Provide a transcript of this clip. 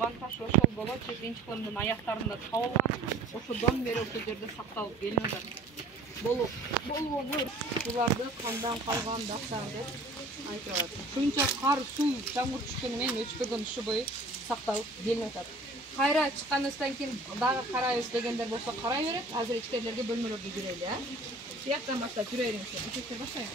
болгон таш ошол болот жетинчи кылымдын аяктарында табылган. Ошодон бери ошол жерде сакталып келип атат. Болбоор буларды кандан калган дактар деп айтып атат. Шунча кар, суу, жамгыр түшкөнү менен өчпөгөн ушу бою сакталып келип атат. Кайра чыкканыбыздан кийин дагы карайбыз дегендер болсо карай берет. Азыр ичкерилерге бөлмөлөргө жүрөлү, Сияктан баштап жүрөйүңүз. Ичекте баштайын.